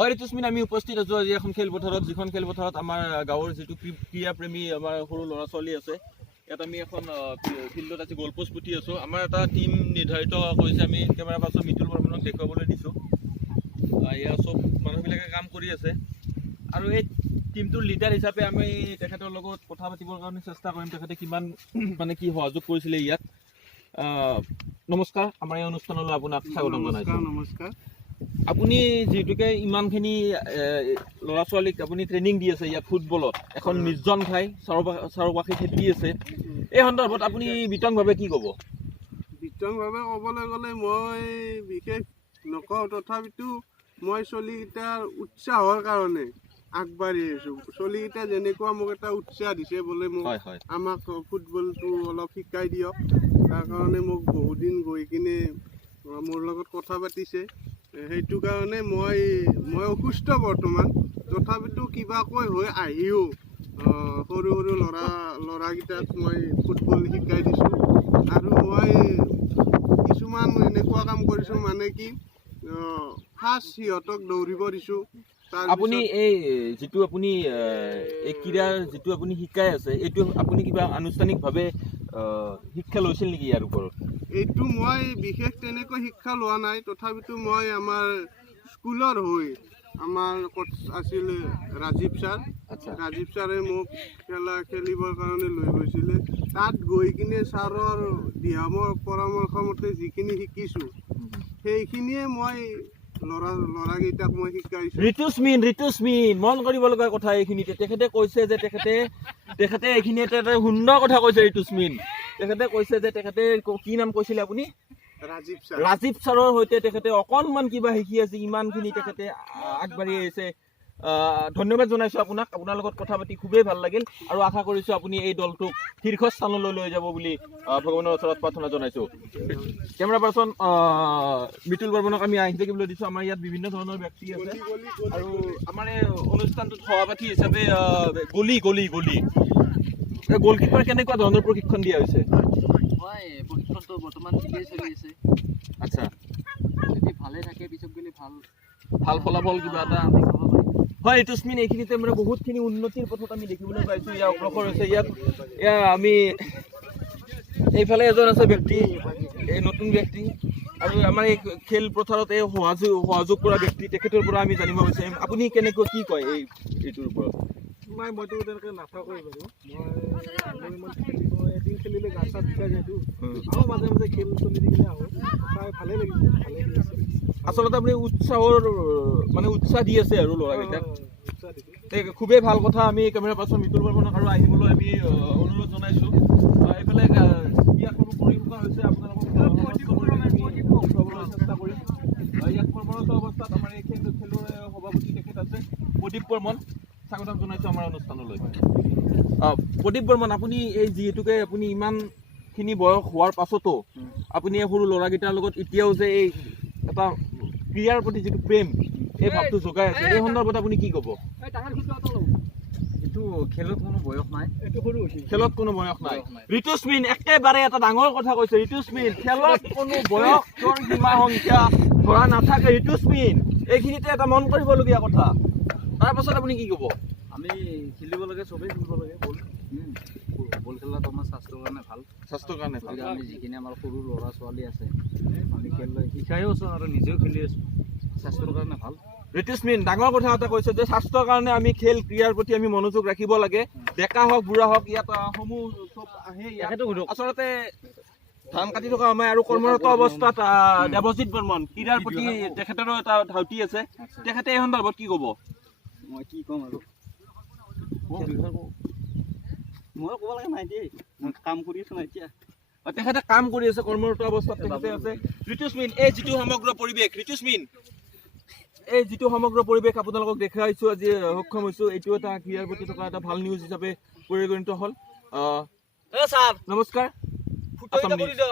হয় ঋতুস্মিন, আমি উপস্থিত আছো আজি এখন খেলপথাৰত, যিখন খেলপথাৰত আমাৰ গাঁৱৰ যিটো ক্ৰীড়া প্ৰেমী আমাৰ সৰু ল'ৰা ছোৱালী আছে। ইয়াত আমি এখন ফিল্ডত আজি গ'ল পোষ্ট পুতি আছো। আমাৰ এটা টিম নিৰ্ধাৰিত কৰিছে, আমি কেমেৰা পাৰ্চন মিতুল বৰ্মনক দেখুৱাবলৈ দিছোঁ। এয়া চব মানুহবিলাকে কাম কৰি আছে আৰু এই টিমটোৰ লিডাৰ হিচাপে আমি তেখেতৰ লগত কথা পাতিবৰ কাৰণে চেষ্টা কৰিম, তেখেতে কিমান মানে কি সহযোগ কৰিছিলে ইয়াত। নমস্কাৰ, আমাৰ এই অনুষ্ঠানলৈ আপোনাক স্বাগতম জনাইছোঁ। নমস্কাৰ। আপুনি যিহেতুকে ইমানখিনি ল'ৰা ছোৱালীক আপুনি ট্ৰেইনিং দি আছে ইয়াত ফুটবলত, এখন নিৰ্জন ঠাই, চাৰিওকাষে খেতি আছে, এই সন্দৰ্ভত আপুনি বিতংভাৱে কি ক'ব? বিতংভাৱে ক'বলৈ গ'লে মই বিশেষ নকওঁ, তথাপিতো মই চলিকেইটাৰ উৎসাহৰ কাৰণে আগবাঢ়ি আহিছোঁ। চলিকেইটা যেনেকুৱা মোক এটা উৎসাহ দিছে বোলে মোক আমাক ফুটবলটো অলপ শিকাই দিয়ক, তাৰ কাৰণে মোক বহুদিন গৈ কিনে মোৰ লগত কথা পাতিছে। সেইটো কাৰণে মই অসুস্থ বৰ্তমান, তথাপিতো কিবাকৈ হৈ আহিও সৰু সৰু ল'ৰাকেইটাক মই ফুটবল শিকাই দিছোঁ। আৰু মই কিছুমান এনেকুৱা কাম কৰিছোঁ, মানে কি ফাৰ্ষ্ট সিহঁতক দৌৰিব দিছোঁ। আপুনি এই যিটো আপুনি এই ক্ৰীড়াৰ যিটো আপুনি শিকাই আছে, এইটো আপুনি কিবা আনুষ্ঠানিকভাৱে শিক্ষা লৈছিল নেকি ইয়াৰ ওপৰত? এইটো মই বিশেষ তেনেকৈ শিক্ষা লোৱা নাই, তথাপিতো মই আমাৰ স্কুলৰ হৈ আমাৰ কোচ আছিল ৰাজীৱ ছাৰে মোক খেলিবৰ কাৰণে লৈ গৈছিলে। তাত গৈ কিনে ছাৰৰ দিহামৰ পৰামৰ্শ মতে যিখিনি শিকিছোঁ সেইখিনিয়ে মই ল'ৰাকেইটাক মই শিকাইছোঁ। ঋতুস্মিন মন কৰিব লগা কথা এইখিনিতে। তেখেতে কৈছে যে তেখেতে এইখিনি এটা সুন্দৰ কথা কৈছে। ঋতুস্মিন তেখেতে কৈছে যে তেখেতে কি নাম কৈছিলে আপুনি? ৰাজীৱ ছাৰৰ সৈতে তেখেতে অকণমান কিবা শিকি আছে, ইমানখিনি তেখেতে আগবাঢ়ি আহিছে। ধন্যবাদ জনাইছোঁ আপোনাক। আপোনাৰ লগত কথা পাতি খুবেই ভাল লাগিল আৰু আশা কৰিছোঁ আপুনি এই দলটোক শীৰ্ষস্থানলৈ লৈ যাব বুলি ভগৱানৰ ওচৰত প্ৰাৰ্থনা জনাইছোঁ। কেমেৰা পাৰ্চন মিতুল বৰ্মনক আমি আহি থাকিবলৈ দিছোঁ। আমাৰ ইয়াত বিভিন্ন ধৰণৰ ব্যক্তি আছে আৰু আমাৰ এই অনুষ্ঠানটোত সভাপতি হিচাপে গ'লকিপাৰ কেনেকুৱা ধৰণৰ প্ৰশিক্ষণ দিয়া হৈছে? হয়, প্ৰশিক্ষণটো বৰ্তমান ঠিকেই চলি আছে। আচ্ছা, যদি ভালে থাকে পিছত গ'লে ভাল ফলাফল কিবা এটা হয়। ঋতুস্মিন, এইখিনিতে মানে বহুতখিনি উন্নতিৰ পথত আমি দেখিবলৈ পাইছোঁ। ইয়াৰ অগ্ৰসৰ হৈছে। এয়া আমি এইফালে এজন আছে ব্যক্তি, এই নতুন ব্যক্তি, আৰু আমাৰ এই খেলপথাৰত এই সহযোগ কৰা ব্যক্তি, তেখেতৰ পৰা আমি জানিব বিচাৰিম আপুনি কেনেকৈ কি কয় এইটোৰ ওপৰত? মইতো তেনেকৈ নাথাকোঁ বাৰু। মই খেলিব এদিন খেলিলে গা চা বিষাই যায়তো, আৰু মাজে মাজে খেল চলি থাকিলে আহোঁ, চাই ভালেই লাগিছে, ভালে খেলিছে। আচলতে আপুনি উৎসাহ দি আছে আৰু ল'ৰাকেইটাক, খুবেই ভাল কথা। আমি কেমেৰা পাৰ্চন মিতুল বৰ্মনক আৰু আহিবলৈ আমি অনুৰোধ জনাইছোঁ। এইফালে ইয়াত কোনো পৰিৱেশ হৈছে, আপোনালোকক চেষ্টা কৰিম। ইয়াত কৰ্মৰত অৱস্থাত আমাৰ এই খেলুৱৈ সভাপতি তেখেত আছে প্ৰদীপ বৰ্মন, স্বাগতম জনাইছোঁ আমাৰ অনুষ্ঠানলৈ। প্ৰদীপ বৰ্মন, আপুনি এই যিহেতুকে আপুনি ইমানখিনি বয়স হোৱাৰ পাছতো আপুনি এই সৰু ল'ৰাকেইটাৰ লগত এতিয়াও যে এই এটা ক্ৰীড়াৰ প্ৰতি যিটো প্ৰেম, এই ভাৱটো জগাই আছে, এই সন্দৰ্ভত আপুনি কি ক'ব? এইটো খেলত কোনো বয়স নাই, খেলত কোনো বয়স নাই। ঋতুস্মিন একেবাৰে এটা ডাঙৰ কথা কৈছে। ঋতুস্মিন, খেলত কোনো বয়সৰ সীমা সংখ্যা ধৰা নাথাকে। ঋতুস্মিন, এইখিনিতে এটা মন কৰিবলগীয়া কথা। তাৰপাছত আপুনি কি ক'ব? আমি খেলিব লাগে, চবেই খেলিব লাগে বল খেলাটো আমাৰ স্বাস্থ্যৰ কাৰণে ভাল। আমি যিখিনি আমাৰ সৰু ল'ৰা ছোৱালী আছে আমি খেল শিকাইও আছোঁ আৰু নিজেও খেলি আছোঁ, স্বাস্থ্যৰ কাৰণে ভাল। ঋতুস্মিন ডাঙৰ কথা এটা কৈছে যে স্বাস্থ্যৰ কাৰণে আমি ক্ৰীড়াৰ প্ৰতি আমি মনোযোগ ৰাখিব লাগে। ডেকা হওক বুঢ়া হওক, ইয়াত সমূহ চব আহে। আচলতে ধান কাটি থকা সময় আৰু কৰ্মৰত অৱস্থাত দেৱজিৎ বৰ্মন, ক্ৰীড়াৰ প্ৰতি তেখেতৰো এটা ধাউতি আছে। তেখেতে এই সন্দৰ্ভত কি ক'ব? মই কি ক'ম আৰু মই ক'ব লাগে নাই দেই, মই কাম কৰি আছোঁ নাই এতিয়া। তেখেতে কাম কৰি আছে, কৰ্মৰত অৱস্থাত তেখেতে আছে। ঋতুস্মিন, এই যিটো সমগ্ৰ পৰিৱেশ আপোনালোকক দেখাইছোঁ, আজি সক্ষম হৈছোঁ, এইটো এটা ক্ৰীড়াৰ প্ৰতি থকা এটা ভাল নিউজ হিচাপে পৰিগণিত হ'ল। নমস্কাৰ।